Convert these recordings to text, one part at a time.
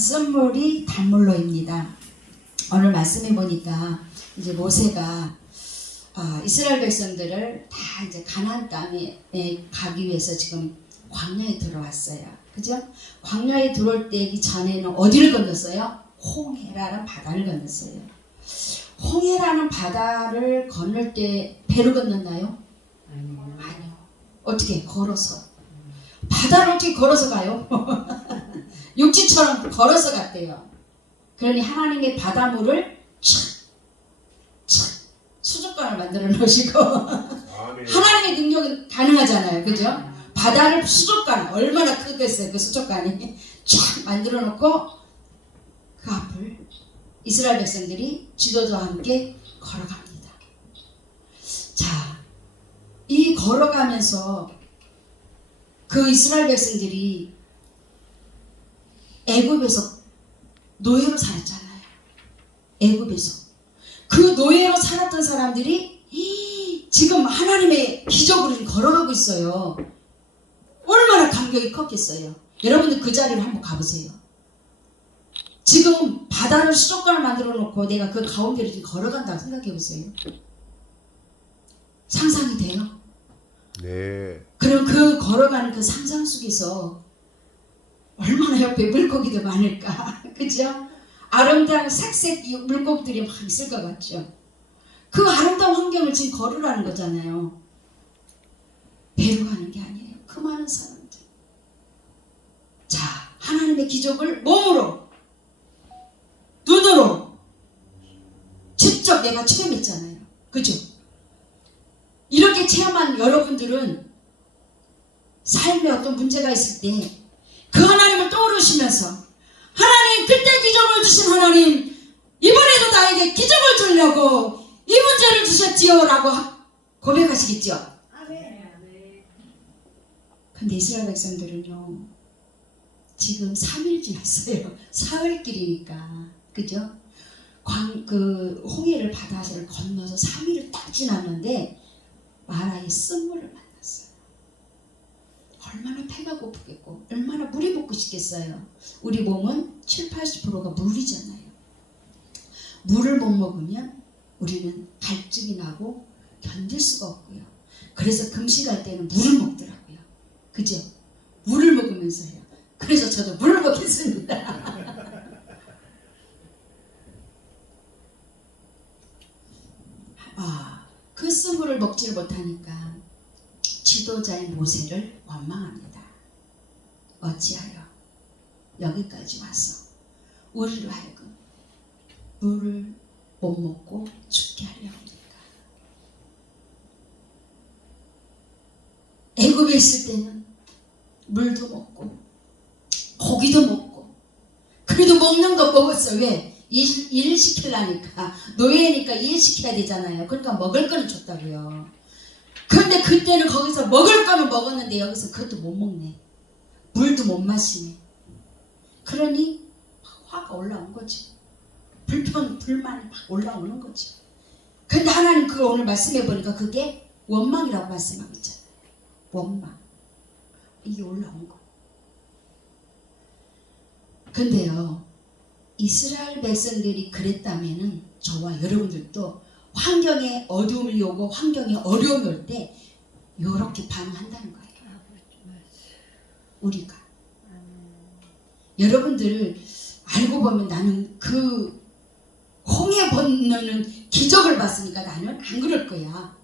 쓴물이 단물로입니다. 오늘 말씀해 보니까 이제 모세가 이스라엘 백성들을 다 이제 가나안 땅에 가기 위해서 지금 광야에 들어왔어요. 그죠? 광야에 들어올 때기 전에는 어디를 건넜어요? 홍해라는 바다를 건넜어요. 홍해라는 바다를 건널 때 배로 건넜나요? 아니요. 어떻게? 걸어서. 바다를 어떻게 걸어서 가요? 육지처럼 걸어서 갔대요. 그러니 하나님의 바닷물을 수족관을 만들어 놓으시고 하나님의 능력은 가능하잖아요. 그죠? 바다를 수족관, 얼마나 크겠어요. 그 수족관이 쫙 만들어 놓고 그 앞을 이스라엘 백성들이 지도자와 함께 걸어갑니다. 자, 이 걸어가면서 그 이스라엘 백성들이 애굽에서 노예로 살았잖아요. 애굽에서 그 노예로 살았던 사람들이 지금 하나님의 기적으로 걸어가고 있어요. 얼마나 감격이 컸겠어요. 여러분들 그 자리로 한번 가보세요. 지금 바다를 수족관을 만들어 놓고 내가 그 가운데로 지금 걸어간다고 생각해 보세요. 상상이 돼요? 네. 그럼 그 걸어가는 그 상상 속에서 얼마나 옆에 물고기도 많을까. 그죠? 아름다운 색색 물고기들이 막 있을 것 같죠. 그 아름다운 환경을 지금 걸으라는 거잖아요. 배로 가는 게 아니에요. 그 많은 사람들. 자, 하나님의 기적을 몸으로, 눈으로 직접 내가 체험했잖아요. 그죠? 이렇게 체험한 여러분들은 삶에 어떤 문제가 있을 때 그 하나님을 떠오르시면서 하나님, 그때 기적을 주신 하나님, 이번에도 나에게 기적을 주려고 이 문제를 주셨지요 라고 고백하시겠죠. 근데 이스라엘 백성들은요, 지금 3일 지났어요. 사흘길이니까. 그죠? 그 홍해를 바다를 건너서 3일을 딱 지났는데 마라의 쓴물을 만났어요. 얼마나 배가 고프겠고 얼마나 물이 먹고 싶겠어요. 우리 몸은 70~80%가 물이잖아요. 물을 못 먹으면 우리는 갈증이 나고 견딜 수가 없고요. 그래서 금식할 때는 물을 먹더라고요. 그죠? 물을 먹으면서 해요. 그래서 저도 물을 먹겠습니다. 그 쓴물을 먹지를 못하니까 지도자인 모세를 원망합니다. 어찌하여 여기까지 와서 우리로 하여금 물을 못 먹고 죽게 하려 합니까? 애굽에 있을 때는 물도 먹고 고기도 먹고 그래도 먹는 거 먹었어. 왜? 일 시키려니까. 노예니까 일 시켜야 되잖아요. 그러니까 먹을 거는 줬다고요. 그런데 그때는 거기서 먹을 거는 먹었는데 여기서 그것도 못 먹네. 물도 못 마시네. 그러니 화가 올라온 거지. 불만이 막 올라오는 거지. 근데 하나님 그거 오늘 말씀해 보니까 그게 원망이라고 말씀하고 있잖아요. 원망. 이게 올라온 거. 근데요, 이스라엘 백성들이 그랬다면은 저와 여러분들도 환경에 어두움이 오고 환경에 어려움이 올 때 이렇게 반응한다는 거예요. 우리가. 여러분들 알고 보면 나는 그 홍해 건너는 기적을 봤으니까 나는 안 그럴 거야.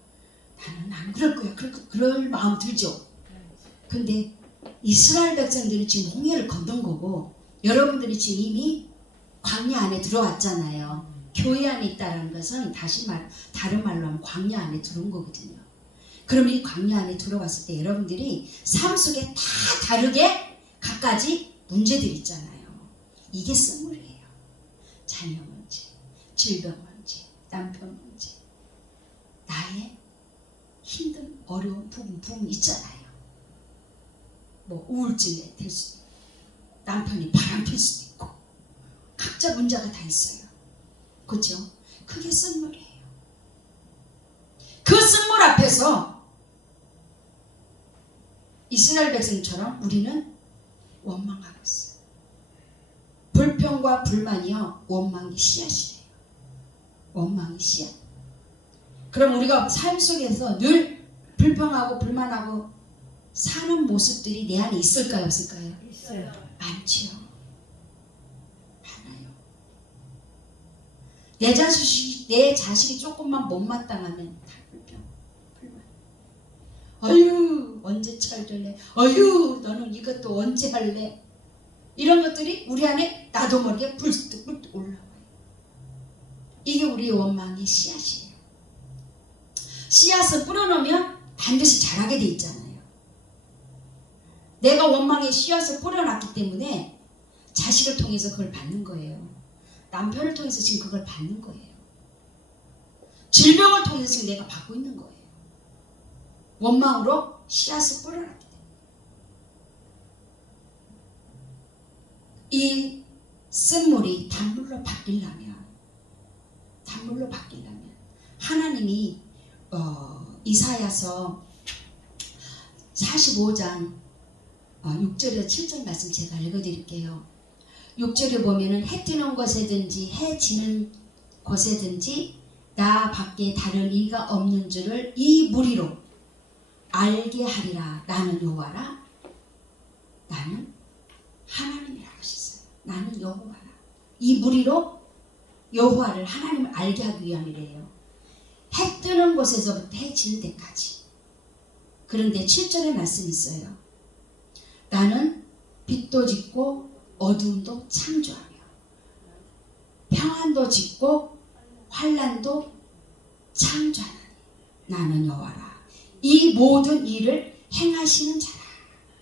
나는 안 그럴 거야. 그럴 마음 들죠. 근데 이스라엘 백성들이 지금 홍해를 건넌 거고 여러분들이 지금 이미 광야 안에 들어왔잖아요. 교회 안에 있다는 것은 다른 말로 하면 광야 안에 들어온 거거든요. 그럼 이 광야 안에 들어왔을 때 여러분들이 삶 속에 다 다르게 갖가지 문제들이 있잖아요. 이게 쓴물이에요. 자녀 문제, 질병 문제, 남편 문제, 나의 힘든 어려운 부분 있잖아요. 뭐 우울증에 될 수도 있고 남편이 바람필 수도 있고 각자 문제가 다 있어요. 그죠? 그게 쓴물이에요. 그 쓴물 앞에서 이스라엘 백성처럼 우리는 원망하고 있어요. 불평과 불만이요 원망의 씨앗이래요. 원망의 씨앗. 그럼 우리가 삶 속에서 늘 불평하고 불만하고 사는 모습들이 내 안에 있을까요, 없을까요? 있어요. 많지요. 많아요. 내 자식이 조금만 못마땅하면 다 불평, 불만. 아유, 언제 잘 될래? 아유, 너는 이것도 언제 할래? 이런 것들이 우리 안에 나도 모르게 불쑥 올라와요. 이게 우리의 원망의 씨앗이에요. 씨앗을 뿌려놓으면 반드시 자라게 돼 있잖아요. 내가 원망의 씨앗을 뿌려놨기 때문에 자식을 통해서 그걸 받는 거예요. 남편을 통해서 지금 그걸 받는 거예요. 질병을 통해서 지금 내가 받고 있는 거예요. 원망으로 씨앗을 뿌려놨기 때문에. 이 쓴물이 단물로 바뀌려면 하나님이 이사야서 45장 6절에서 7절 말씀 제가 읽어드릴게요. 6절에 보면은 해 뜨는 곳에든지 해 지는 곳에든지 나 밖에 다른 이가 없는 줄을 이 무리로 알게 하리라. 나는 여호와라. 나는 하나님이라고 하셨어요. 나는 여호와라. 이 무리로 여호와를 하나님을 알게 하기 위함이래요. 해 뜨는 곳에서부터 해 지는 데까지. 그런데 7절에 말씀이 있어요. 나는 빛도 짓고 어두움도 창조하며 평안도 짓고 환난도 창조하나니 나는 여호와라. 이 모든 일을 행하시는 자라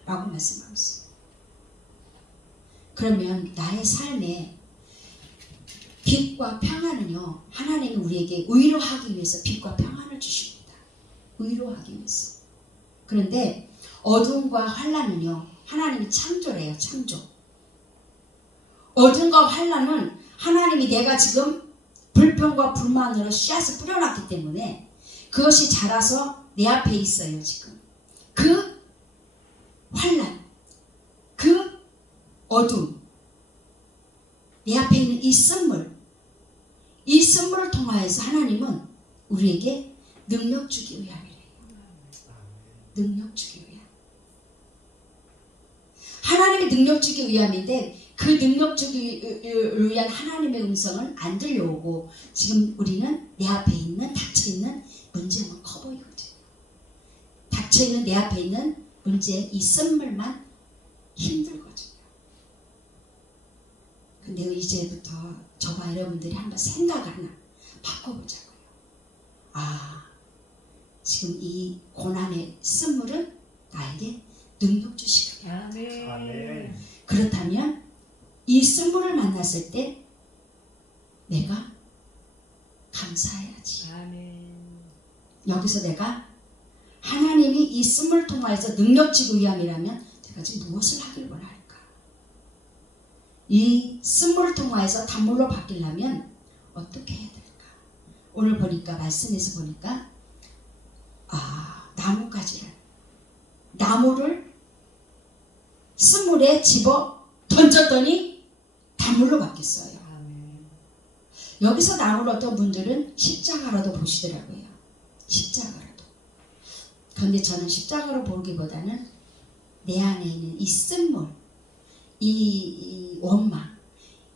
라고 말씀하고 있어요. 그러면 나의 삶에 빛과 평안은요, 하나님이 우리에게 의로하기 위해서 빛과 평안을 주십니다. 의로하기 위해서. 그런데 어둠과 환난은요, 하나님이 창조래요. 창조. 어둠과 환난은 하나님이 내가 지금 불평과 불만으로 씨앗을 뿌려놨기 때문에 그것이 자라서 내 앞에 있어요. 지금 그 환난, 그 어둠, 내 앞에 있는 이 쓴물, 이 쓴물을 통하여서 하나님은 우리에게 능력 주기 위함이래요. 능력 주기 위함. 하나님이 능력 주기 위함인데 그 능력 주기 위한 하나님의 음성은 안 들려오고 지금 우리는 내 앞에 있는 닥쳐있는 문제만 커 보이거든요. 닥쳐있는 내 앞에 있는 문제, 이 쓴물만 힘들거든요. 근데 이제부터 저와 여러분들이 한번 생각을 하나 바꿔보자고요. 아, 지금 이 고난의 쓴물은 나에게 능력 주시고요. 아멘. 그렇다면 이 쓴물을 만났을 때 내가 감사해야지. 아멘. 여기서 내가 하나님이 이 쓴물을 통하여서 능력 주기 위함이라면 제가 지금 무엇을 하길 원할까? 이 쓴물을 통하여서 단물로 바뀌려면 어떻게 해야 될까? 오늘 보니까 말씀에서 보니까 나무를 쓴물에 집어 던졌더니 단물로 바뀌었어요. 아멘. 여기서 나무를 어떤 분들은 십자가로도 보시더라고요. 십자가로도. 그런데 저는 십자가로 보기보다는 내 안에 있는 이 쓴물, 이 원망,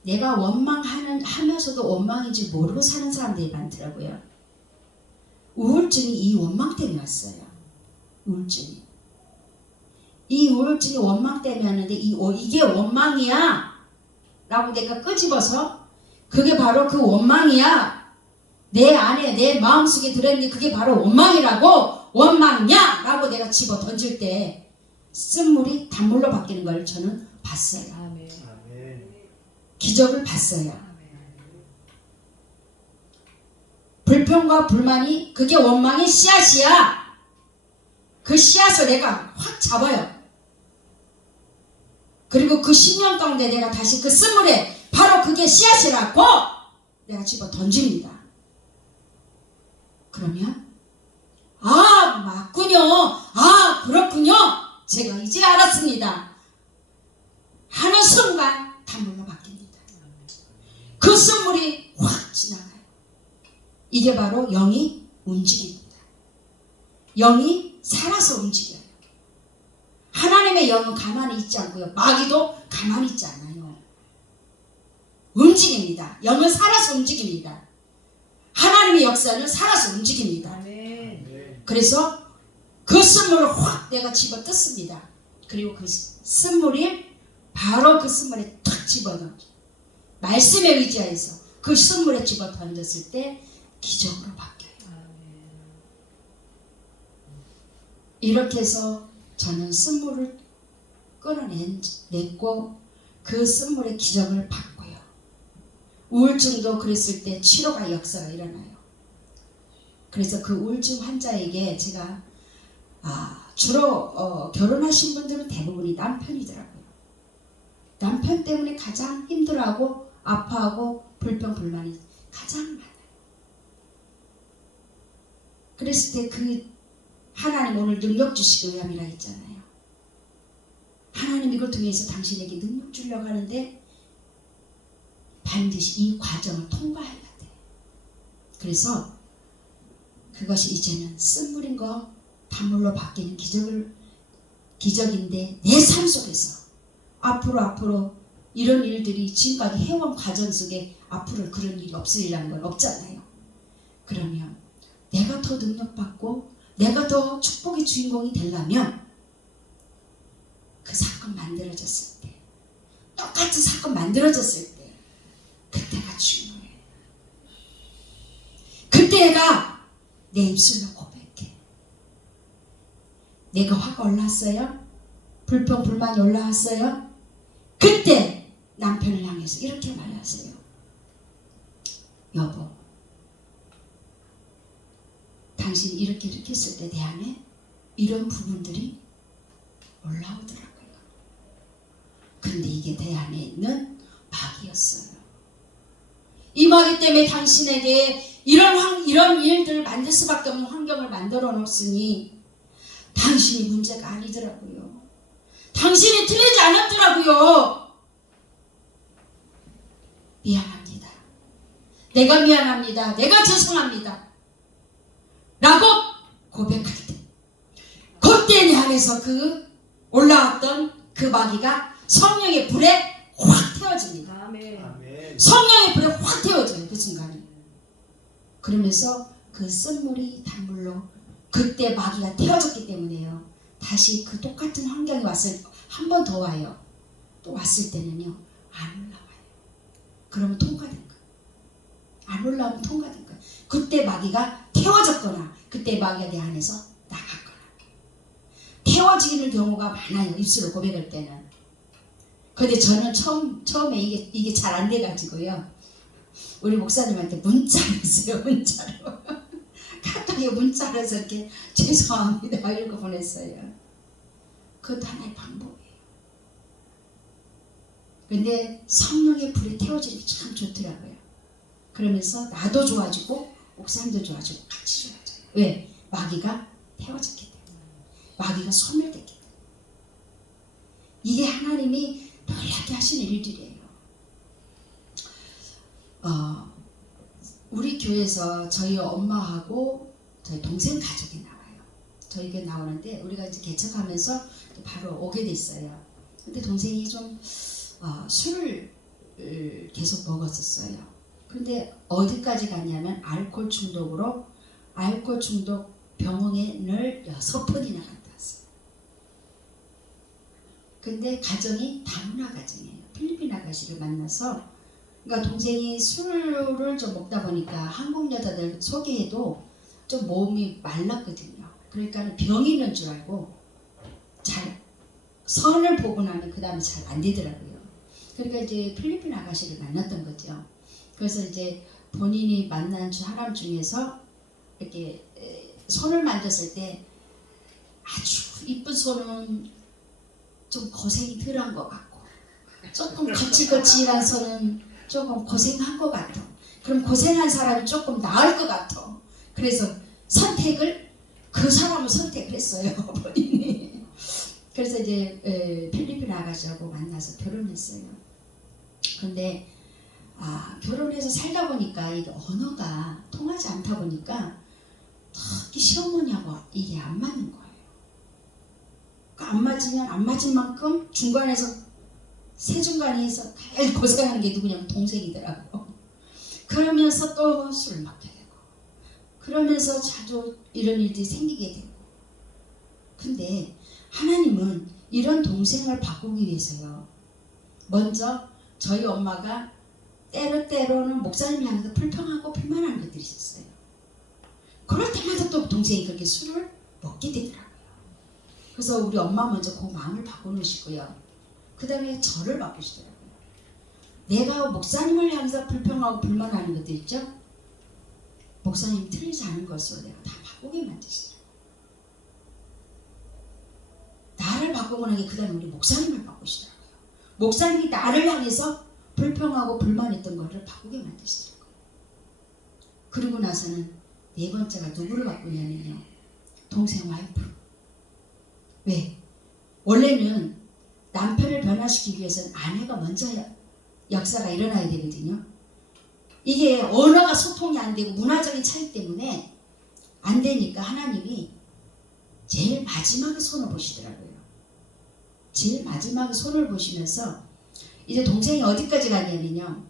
내가 원망하면서도 원망인지 모르고 사는 사람들이 많더라고요. 우울증이 이 원망 때문에 왔어요. 우울증이. 이 우울증이 원망 때문에 왔는데 이게 원망이야 라고 내가 끄집어서 그게 바로 그 원망이야. 내 안에 내 마음속에 들어있는 그게 바로 원망이라고 원망이야 라고 내가 집어 던질 때 쓴물이 단물로 바뀌는 걸 저는 봤어요. 아멘. 기적을 봤어요. 불평과 불만이 그게 원망의 씨앗이야. 그 씨앗을 내가 확 잡아요. 그리고 그 10년 가운데 내가 다시 그 쓴물에 바로 그게 씨앗이라고 내가 집어 던집니다. 그러면 맞군요. 그렇군요. 제가 이제 알았습니다. 하는 순간 단물로 바뀝니다. 쓴물이 확 지나가요. 이게 바로 영이 움직입니다. 영이 살아서 움직여요. 하나님의 영은 가만히 있지 않고요. 마귀도 가만히 있지 않아요. 움직입니다. 영은 살아서 움직입니다. 하나님의 역사는 살아서 움직입니다. 그래서 그 쓴물을 확 내가 집어 뜯습니다. 그리고 그 쓴물이 바로 그 쓴물에 탁 집어넣어요. 말씀에 의지하여서 그 쓴물에 집어 던졌을 때 기적으로 바뀌어요. 이렇게 해서 저는 쓴물을 끌어냈고 그 쓴물의 기적을 받고요. 우울증도 그랬을 때 치료가 역사가 일어나요. 그래서 그 우울증 환자에게 제가 주로 결혼하신 분들은 대부분이 남편이더라고요. 남편 때문에 가장 힘들어하고 아파하고 불평불만이 가장 많아요. 그랬을 때 그 하나님 오늘 능력 주시기 위함이라 했잖아요. 하나님 이걸 통해서 당신에게 능력 주려고 하는데 반드시 이 과정을 통과해야 돼. 그래서 그것이 이제는 쓴물인 거 단물로 바뀌는 기적인데 내 삶 속에서 앞으로 이런 일들이 지금까지 해온 과정 속에 앞으로 그런 일이 없으리라는 건 없잖아요. 그러면 내가 더 능력받고 내가 더 축복의 주인공이 되려면 그 사건 만들어졌을 때 똑같은 사건 만들어졌을 때 그때가 중요해. 그때가 내 입술로 고백해. 내가 화가 올랐어요? 불평 불만이 올라왔어요? 그때 남편을 향해서 이렇게 말하세요. 여보, 당신이 이렇게 했을 때 내 안에 이런 부분들이 올라오더라고요. 근데 이게 내 안에 있는 마귀였어요. 이 마귀 때문에 당신에게 이런 일들을 만들 수밖에 없는 환경을 만들어 놓았으니 당신이 문제가 아니더라고요. 당신이 틀리지 않았더라고요. 미안합니다. 내가 미안합니다. 내가 죄송합니다. 라고 고백할 때 그때 내 안에서 그 올라왔던 그 마귀가 성령의 불에 확 태워집니다. 아멘. 성령의 불에 확 태워져요. 그 순간에. 그러면서 그 쓴물이 단물로 그때 마귀가 태워졌기 때문에요. 다시 그 똑같은 환경이 한 번 더 와요. 또 왔을 때는요. 안 올라와요. 그러면 통과된 거예요. 안 올라오면 통과된 거예요. 그때 마귀가 태워졌거나 그때 마귀가 내 안에서 나갔거나 태워지는 경우가 많아요. 입술로 고백할 때는. 근데 저는 처음에 이게 잘 안 돼가지고요. 우리 목사님한테 문자를 했어요. 문자로. 카톡에 문자로 해서 이렇게 죄송합니다 이렇게 보냈어요. 그것도 하나의 방법이에요. 근데 성령의 불에 태워지는 게 참 좋더라고요. 그러면서 나도 좋아지고 목사님도 좋아지고 같이 좋아져요. 왜? 마귀가 태워졌기 때문에. 마귀가 소멸됐기 때문에. 이게 하나님이 놀랍게 하시는 일들이에요. 우리 교회에서 저희 엄마하고 저희 동생 가족이 나와요. 저희 교회 나오는데 우리가 이제 개척하면서 바로 오게 됐어요. 근데 동생이 좀 술을 계속 먹었었어요. 근데 어디까지 갔냐면 알코올 중독으로 알코올 중독 병원을 6번이나 갔다 왔어요. 근데 가정이 다문화 가정이에요. 필리핀 아가씨를 만나서 그러니까 동생이 술을 좀 먹다 보니까 한국 여자들 소개해도 좀 몸이 말랐거든요. 그러니까 병이 있는 줄 알고 잘 선을 보고 나면 그 다음에 잘 안 되더라고요. 그러니까 이제 필리핀 아가씨를 만났던 거죠. 그래서 이제 본인이 만난 사람 중에서 이렇게 손을 만졌을 때 아주 이쁜 손은 좀 고생이 덜한 것 같고 조금 거칠거칠한 손은 조금 고생한 것 같아. 그럼 고생한 사람이 조금 나을 것 같아. 그래서 그 사람을 선택을 했어요. 본인이. 그래서 이제 필리핀 아가씨하고 만나서 결혼했어요. 근데 결혼해서 살다 보니까 이게 언어가 통하지 않다 보니까 특히 시어머니하고 이게 안 맞는 거예요. 안 맞으면 안 맞은 만큼 중간에서 세중간에서 제일 고생하는 게 누구냐면 동생이더라고요. 그러면서 또 술을 먹게 되고 그러면서 자주 이런 일들이 생기게 되고 근데 하나님은 이런 동생을 바꾸기 위해서요. 먼저 저희 엄마가 때로는 목사님을 향해서 불평하고 불만하는 것들이 있었어요. 그럴 때마다 또 동생이 그렇게 술을 먹게 되더라고요. 그래서 우리 엄마 먼저 그 마음을 바꿔놓으시고요. 그 다음에 저를 바꾸시더라고요. 내가 목사님을 향해서 불평하고 불만하는 것들 있죠? 목사님이 틀리지 않은 것으로 내가 다 바꾸게 만드시더라고요. 나를 바꾸고 나니 그 다음에 우리 목사님을 바꾸시더라고요. 목사님이 나를 향해서 불평하고 불만했던 것을 바꾸게 만드시더라고요. 그리고 나서는 네 번째가 누구를 바꾸냐면요. 동생 와이프. 왜? 원래는 남편을 변화시키기 위해서는 아내가 먼저 역사가 일어나야 되거든요. 이게 언어가 소통이 안 되고 문화적인 차이 때문에 안 되니까 하나님이 제일 마지막에 손을 보시더라고요. 제일 마지막에 손을 보시면서 이제 동생이 어디까지 가냐면요.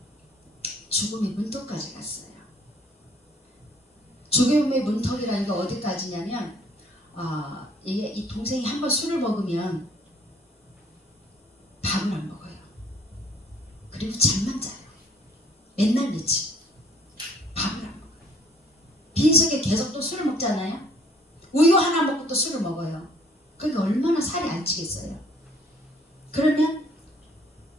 죽음의 문턱까지 갔어요. 죽음의 문턱이라는 게 어디까지냐면 이게 이 동생이 한번 술을 먹으면 밥을 안 먹어요. 그리고 잠만 자요. 맨날 며칠 밥을 안 먹어요. 빈속에 계속 또 술을 먹잖아요. 우유 하나 먹고 또 술을 먹어요. 그러니까 얼마나 살이 안 찌겠어요. 그러면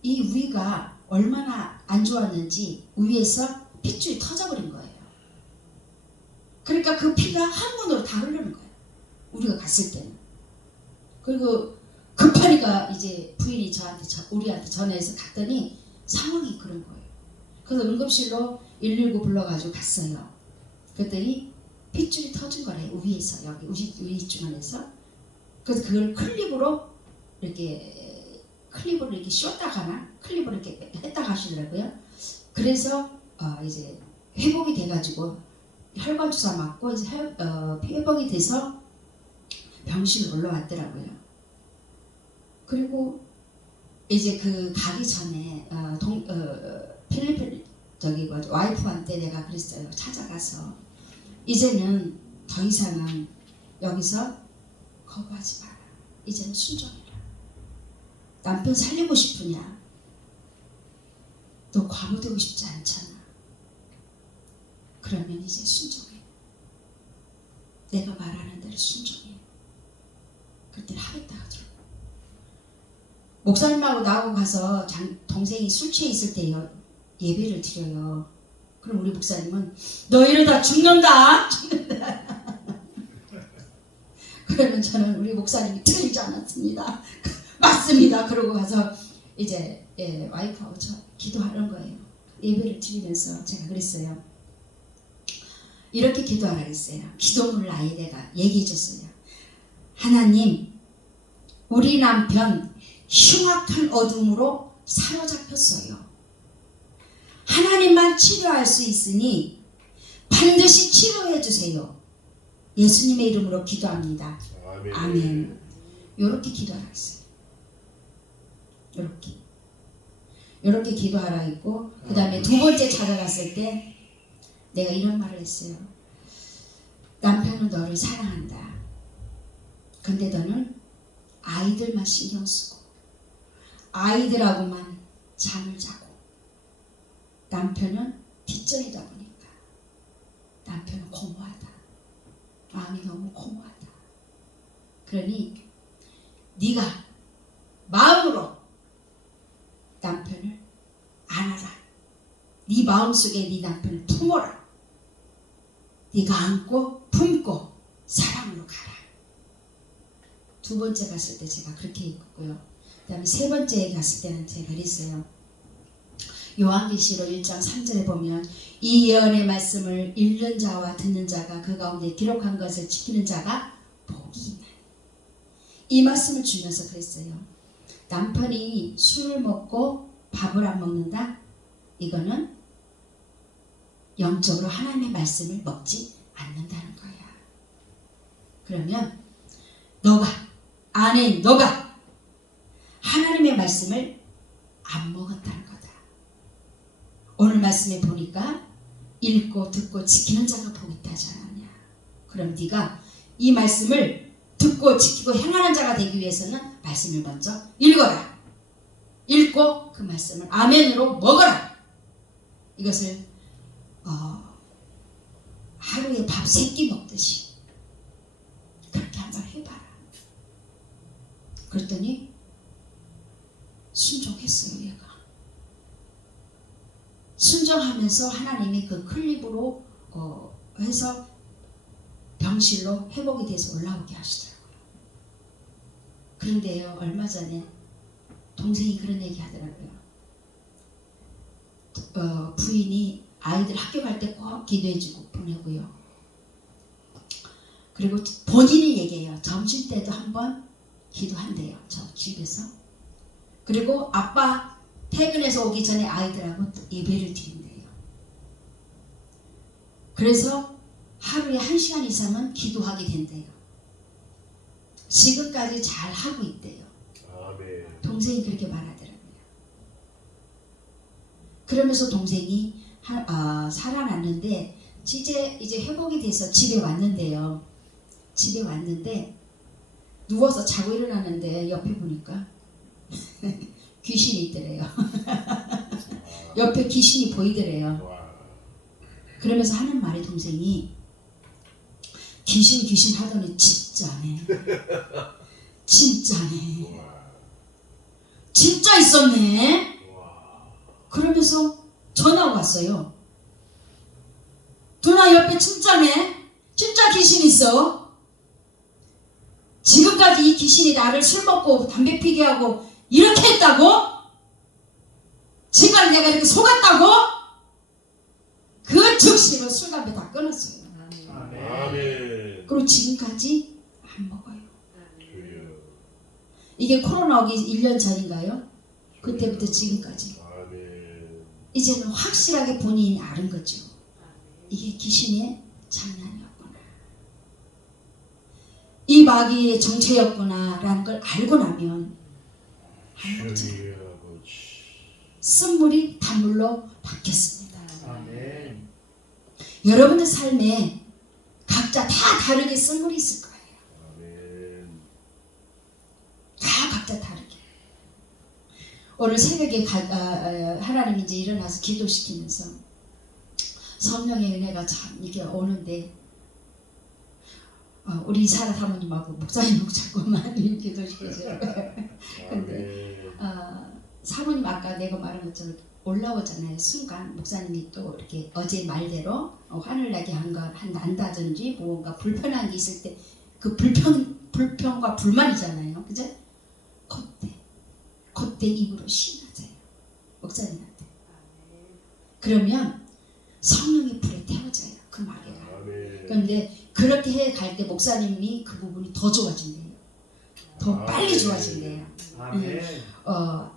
이 위가 얼마나 안 좋았는지 위에서 핏줄이 터져버린 거예요. 그러니까 그 피가 한 번으로 다 흐르는 거예요. 우리가 갔을 때는. 그리고 급하니까 이제 부인이 우리한테 전화해서 갔더니 상황이 그런 거예요. 그래서 응급실로 119 불러가지고 갔어요. 그랬더니 핏줄이 터진 거래요. 위에서 여기 위 주머니에서. 그래서 그걸 클립으로 이렇게 씌웠다가나 클립으로 이렇게 했다가 하시더라고요. 그래서 이제 회복이 돼가지고 혈관 주사 맞고 이제 회복이 돼서 병실로 올라왔더라고요. 그리고 이제 그 가기 전에 필리핀 와이프한테 내가 그랬어요. 찾아가서 이제는 더 이상은 여기서 거부하지 마라. 이제는 순종해라. 남편 살리고 싶으냐? 너 과부되고 싶지 않잖아. 그러면 이제 순종해. 내가 말하는 대로 순종해. 그때 하겠다 하더라고. 목사님하고 나하고 가서 동생이 술 취해 있을 때요. 예배를 드려요. 그럼 우리 목사님은 너 이러다 죽는다. 그러면 저는 우리 목사님이 틀리지 않았습니다. 맞습니다. 그러고 가서 이제 와이프하고 저 기도하는 거예요. 예배를 드리면서 제가 그랬어요. 이렇게 기도하라 그랬어요. 기도문을 아예 내가 얘기해 줬어요. 하나님, 우리 남편 흉악한 어둠으로 사로잡혔어요. 하나님만 치료할 수 있으니 반드시 치료해 주세요. 예수님의 이름으로 기도합니다. 아멘. 이렇게 기도하라 했어요. 이렇게 기도하라 했고, 그 다음에 두 번째 찾아갔을 때 내가 이런 말을 했어요. 남편은 너를 사랑한다. 근데 너는 아이들만 신경 쓰고 아이들하고만 잠을 자고 남편은 뒷전이다 보니까 남편은 공허하다. 마음이 너무 공허하다. 그러니 네가 마음으로 남편을 안아라. 네 마음속에 네 남편을 품어라. 네가 안고 품고 사랑으로 가라. 두 번째 갔을 때 제가 그렇게 읽었고요. 그 다음에 세 번째 갔을 때는 제가 그랬어요. 요한계시록 1장 3절에 보면 이 예언의 말씀을 읽는 자와 듣는 자가 그 가운데 기록한 것을 지키는 자가 복이 있나니. 이 말씀을 주면서 그랬어요. 남편이 술을 먹고 밥을 안 먹는다? 이거는 영적으로 하나님의 말씀을 먹지 않는다는 거야. 그러면 너가, 아내인 너가 하나님의 말씀을 안 먹었다는 거다. 오늘 말씀에 보니까 읽고 듣고 지키는 자가 복이 있다 하지 않았냐. 그럼 네가 이 말씀을 듣고 지키고 행하는 자가 되기 위해서는 말씀을 먼저 읽어라. 읽고 그 말씀을 아멘으로 먹어라. 이것을 하루에 밥 3끼 먹듯이 그렇게 한번 해봐라. 그랬더니 순종했어요. 얘가 순종하면서 하나님이 그 클립으로 해서 병실로 회복이 돼서 올라오게 하시더라고요. 그런데요, 얼마 전에 동생이 그런 얘기 하더라고요. 부인이 아이들 학교 갈 때 꼭 기도해주고 보내고요. 그리고 본인이 얘기해요. 점심 때도 한번 기도한대요. 저 집에서. 그리고 아빠 퇴근해서 오기 전에 아이들하고 또 예배를 드린대요. 그래서 하루에 1시간 이상은 기도하게 된대요. 지금까지 잘 하고 있대요. 아멘. 동생이 그렇게 말하더라고요. 그러면서 동생이 살아났는데 이제 회복이 돼서 집에 왔는데요. 집에 왔는데 누워서 자고 일어났는데 옆에 보니까 귀신이 있더래요. 옆에 귀신이 보이더래요. 그러면서 하는 말이 동생이 귀신 하더니 진짜네. 진짜네. 진짜 있었네. 그러면서 전화가 왔어요. 누나 옆에 진짜네. 진짜 귀신 있어. 지금까지 이 귀신이 나를 술 먹고 담배 피게 하고 이렇게 했다고? 지금까지 내가 이렇게 속았다고? 그 즉시로 술 담배 다 끊었어요. 아멘. 그리고 지금까지 안 먹어요. 주여. 이게 코로나 오기 1년 전인가요? 그때부터 지금까지. 아멘. 이제는 확실하게 본인이 아는 거죠. 이게 귀신의 장난이었구나. 이 마귀의 정체였구나라는 걸 알고 나면 안 먹잖아요. 주여 아버지. 쓴물이 단물로 바뀌었습니다. 아멘. 여러분의 삶에 각자 다 다르게 쓴물이 있을 거예요. 아멘. 다 각자 다르게. 오늘 새벽에 하나님이 이제 일어나서 기도시키면서 성령의 은혜가 참 이게 오는데 우리 이사라 사모님하고 목사님하고 자꾸만 기도시켜줘요. 근데 사모님 아까 내가 말한 것처럼 올라오잖아요. 순간 목사님이 또 이렇게 어제 말대로 화를 나게 한다든지 뭔가 불편한 게 있을 때 그 불편과 불만이잖아요. 그죠? 그때 입으로 시인하세요. 목사님한테. 그러면 성령의 불에 태워져요. 그 마귀가. 그런데 그렇게 해 갈 때 목사님이 그 부분이 더 좋아진대요. 더 빨리 좋아진대요.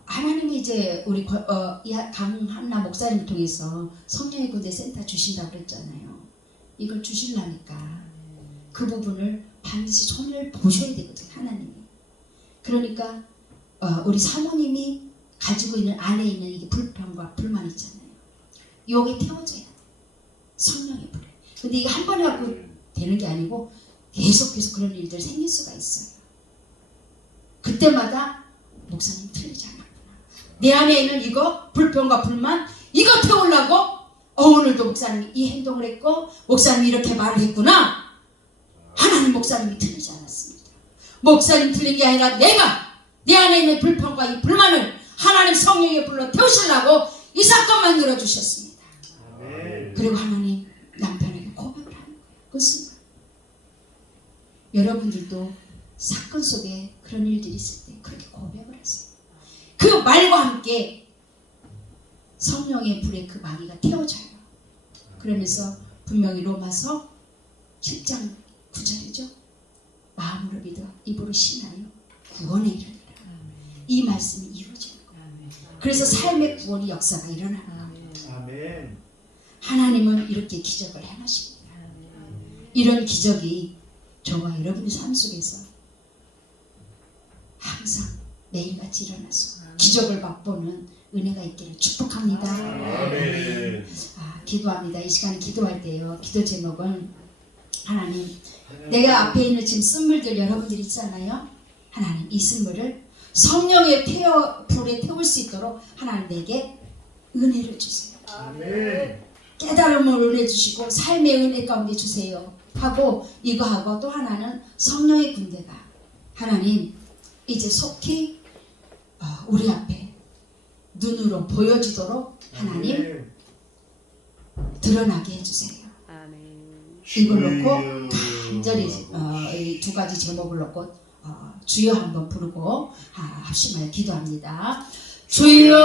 하나님이 이제 우리 강한나 목사님을 통해서 성령의 군대 센터 주신다고 그랬잖아요. 이걸 주시려니까 그 부분을 반드시 손을 보셔야 되거든요. 하나님이. 그러니까 우리 사모님이 가지고 있는 안에 있는 이게 불평과 불만 있잖아요. 요게 태워져야 돼. 성령의 불에. 근데 이게 한 번에 하고 되는 게 아니고 계속해서 그런 일들 생길 수가 있어요. 그때마다 목사님 틀리지 않았구나. 내 안에 있는 이거 불평과 불만 이거 태우려고 오늘도 목사님이 이 행동을 했고 목사님이 이렇게 말을 했구나. 하나님 목사님이 틀리지 않았습니다. 목사님 틀린 게 아니라 내가 내 안에 있는 불평과 이 불만을 하나님 성령의 불로 태우시려고 이 사건만 열어주셨습니다. 그리고 하나님 남편에게 고백을 하는 거예요. 그 순간 여러분들도 사건 속에 그런 일들이 있을 때 그렇게 고백을 하세요. 그 말과 함께 성령의 불에 그 마귀가 태워져요. 그러면서 분명히 로마서 7장 9절이죠. 마음으로 믿어 입으로 신하여 구원에 이르리라. 이 말씀이 이루어지는 거예요. 그래서 삶의 구원의 역사가 일어나는 겁니다. 하나님은 이렇게 기적을 행하십니다. 이런 기적이 저와 여러분의 삶 속에서 항상 매일같이 일어나서 기적을 맛보는 은혜가 있기를 축복합니다. 아멘. 기도합니다. 이 시간에 기도할 때요. 기도 제목은 하나님, 내가 앞에 있는 지금 쓴물들 여러분들 있잖아요. 하나님, 이 쓴물을 성령의 불에 태울 수 있도록 하나님 내게 은혜를 주세요. 아멘. 깨달음을 은혜 주시고 삶의 은혜 가운데 주세요 하고, 이거 하고 또 하나는 성령의 군대가 하나님 이제 속히 우리 앞에 눈으로 보여지도록 하나님 드러나게 해주세요. 이걸 놓고 간절히 이 두 가지 제목을 놓고 주여 한번 부르고 합심하여 기도합니다. 주여,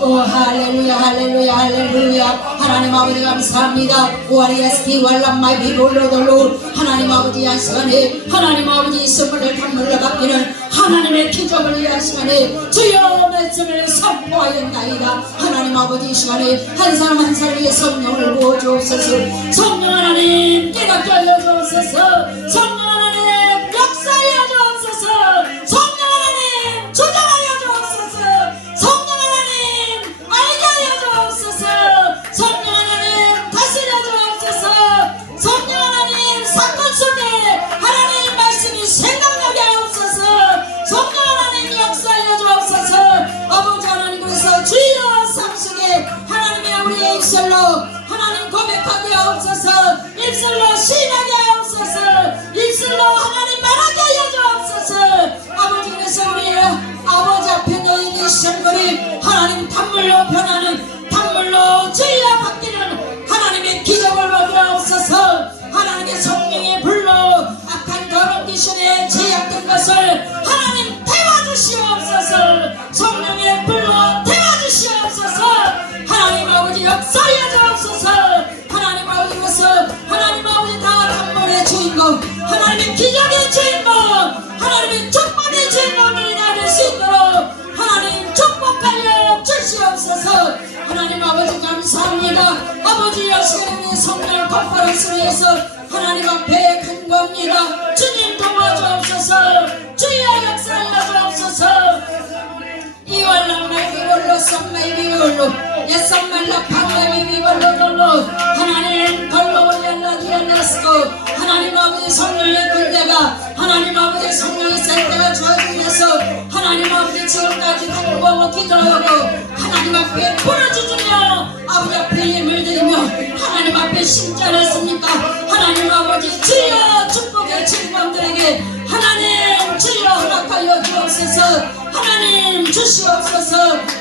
오 할렐루야 할렐루야 할렐루야. 하나님 아버지 감사합니다. 오아리아스키 왈람마이 비볼로돌로 하나님 아버지 이 시간에 하나님 아버지 이 선물을 담물러 갚기는 하나님의 기적을 위한 시간에 주여 말씀을 선포하였나이다. 하나님 아버지 이 시간에 한 사람 한 사람에게 성령을 부어주옵소서. 성령 하나님 깨닫게 하여 주옵소서. 성령 하나님 역사하여 주옵소서. 성령 하나님 조정하여 주옵소서. 성령 하나님 알게 하여 주옵소서. 성령 하나님 다스려 주옵소서. 성령 하나님 사건 속에 하나님 말씀이 생각나게 하옵소서. 성령 하나님 역사하여 주옵소서. 아버지 하나님, 그래서 주여 삶 속에 하나님의 우리의 입술로 하나님 고백하게 하옵소서. 입술로 시인하게 하옵소서. 입술로 하나님 말하게 하여 주옵소서. 아버지, 그래서 우리 아버지 앞에 너희 계신 분이 하나님 단물로 변하는 단물로 주여 바뀌는 하나님의 기적을 보게 하옵소서. 하나님의 성령의 불로 악한 더러운 귀신에 제약된 것을 하나님 태워주시옵소서. 성령의 불로 태워주시옵소서. 하나님 아버지 역사하여 주옵소서. 하나님 아버지, 그래서 하나님 아버지 다 단물의 주인공, 하나님의 기적의 주인공, 하나님의 축복의 주인공이 될 수 있도록 하나님 축복하여 주시옵소서. 하나님 아버지 감사합니다. 아버지 여신의 성령을 컨퍼런스로 해서 하나님 앞에 간구합니다. 주님 도와주옵소서. 주여 역사하여 주옵소서. 이월랑 비볼로 썸마이 비볼로 예썸말라 방레비 비볼로 돌로 하나님 걸로 올려라 디알라스고 하나님 아버지 성령의 군대가 하나님 아버지 성령의 센터가 주어지면서 하나님 아버지 지금까지 간구하고 기도하고 하나님 앞에 부르짖으며 아버지 앞에 힘을 드리며 하나님 앞에 심장했습니까? 하나님 아버지 주여 축복의 친구들에게 하나님 주여 허락하여 주옵소서. 하나님 주시옵소서.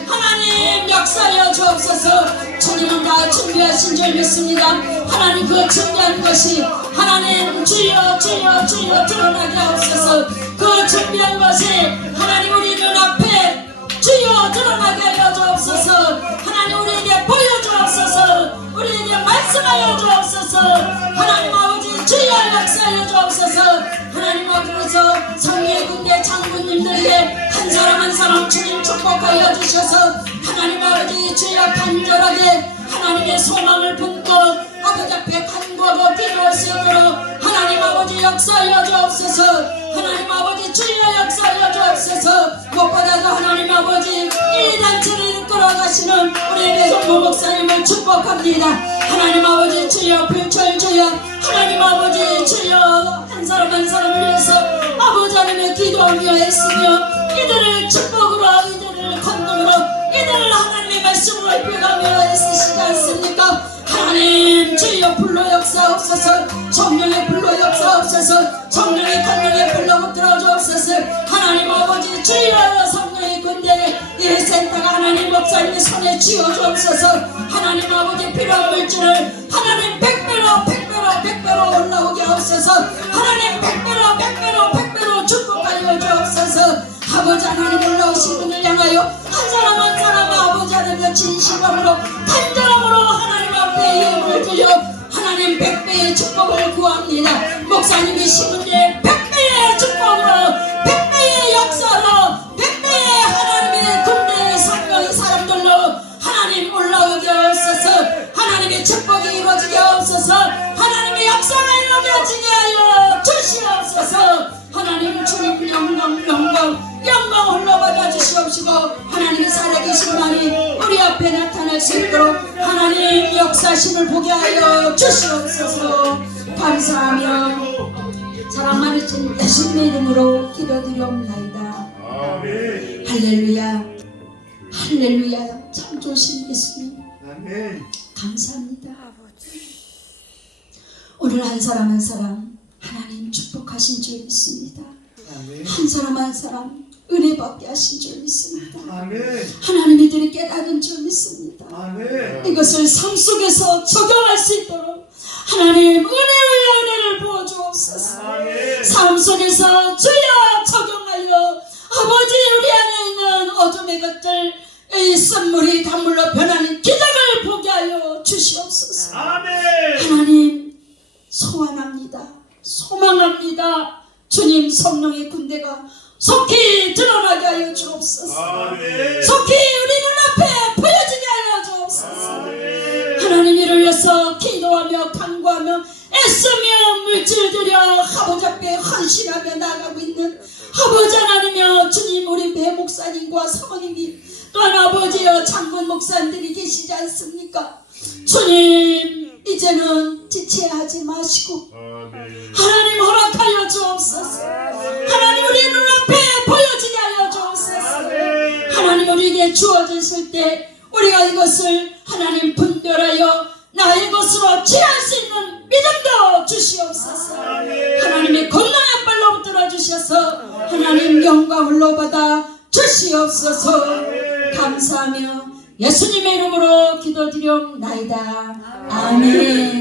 하나님 역사하여 주옵소서. 주님은 다 준비하신 줄 믿습니다. 하나님 그 준비한 것이 하나님 주여 주여 주여 드러나게 하옵소서. 그 준비한 것이 하나님 우리 눈앞에 주여 드러나게 하여 주옵소서. 하나님 우리에게 보여주옵소서. 우리에게 말씀하여 주옵소서. 하나님 아버지 주여 역사하여 주옵소서. 하나님 아버지께서 성령의 군대 장군님들에게 한 사람 한 사람 주님 축복하여 주셔서 하나님 아버지 주여 간절하게 하나님의 소망을 품고 아버지 앞에 간구하고 기도할 수 있도록 하나님 아버지 역사하여 주옵소서. 하나님 아버지 주여 역사하여 주옵소서. 무엇보다도 하나님 아버지 이 단체를 이끌어가시는 우리 배종모 목사님을 축복합니다. 하나님 아버지 주여 불철 주여 하나님 아버지 주여 한 사람 한 사람을 위해서 아버지 하나님의 기도하며 애쓰며 이들을 축복으로 이들을 권능으로 이들을 하나님의 말씀으로 입혀가며 애쓰시지 않습니까? 하나님 주여 불로 역사옵소서. 성령의 불로 역사옵소서. 성령의 권능의 불로 들어주옵소서. 하나님 아버지 주여 성령의 군대 이 센터가 하나님 목사님의 손에 쥐어주옵소서. 하나님 아버지 필요한 물질을 하나님 100배로 올라오게 하옵소서. 하나님 100배로 축복하여 주옵소서. 아버지 하나님 올라오신 분을 향하여 한 사람 한 사람 아버지 하나님의 진심으로 간절함으로 하나님 앞에 힘을 들여 하나님 100배의 축복을 구합니다. 목사님이 심은 데 100배의 축복으로 100배의 역사로 100배의 하나님의 군대의 성령의 사람들로 하나님 올라오게 축복이 이루어지게 하옵소서. 하나님의 역사가 이루어지게 하여 주시옵소서. 하나님 주님 영광 홀로 받아 주시옵시고 하나님의 살아계신 말이 우리 앞에 나타날 수 있도록 하나님 역사심을 보게 하여 주시옵소서. 감사하며 사랑 많으신 예수님의 이름으로 기도드리옵나이다. 아멘. 할렐루야 할렐루야. 참 좋으신 예수님 아멘. 감사합니다. 오늘 한 사람 한 사람 하나님 축복하신 줄 믿습니다. 아멘. 한 사람 한 사람 은혜 받게 하신 줄 믿습니다. 아멘. 하나님의 들이 깨달은 줄 믿습니다. 아멘. 이것을 삶 속에서 적용할 수 있도록 하나님 은혜 위에 은혜를 부어주옵소서. 아멘. 삶 속에서 주여 적용하여 아버지 우리 안에 있는 어둠의 것들 이 쓴물이 단물로 변하는 기적을 보게 하여 주시옵소서. 아멘. 하나님 소원합니다. 소망합니다. 주님 성령의 군대가 속히 드러나게 하여 주옵소서. 아멘. 속히 우리 눈앞에 보여지게 하여 주옵소서. 아멘. 하나님 이를 위해서 기도하며 간구하며 애쓰며 물질 들여 아버지 앞에 헌신하며 나아가고 있는 아버지 하나님이여 주님 우리 배 목사님과 사모님이 또한 아버지여 장군 목사님들이 계시지 않습니까? 주님 이제는 지체하지 마시고 아멘. 하나님 허락하여 주옵소서. 하나님 우리 눈앞에 보여지게 하여 주옵소서. 아멘. 하나님 우리에게 주어졌을 때 우리가 이것을 하나님 분별하여 나의 것으로 취할 수 있는 믿음도 주시옵소서. 하나님의 건강의 발로 붙들어 주셔서 하나님 영광 흘러받아 주시옵소서. 감사하며 예수님의 이름으로 기도드리옵나이다. 아멘.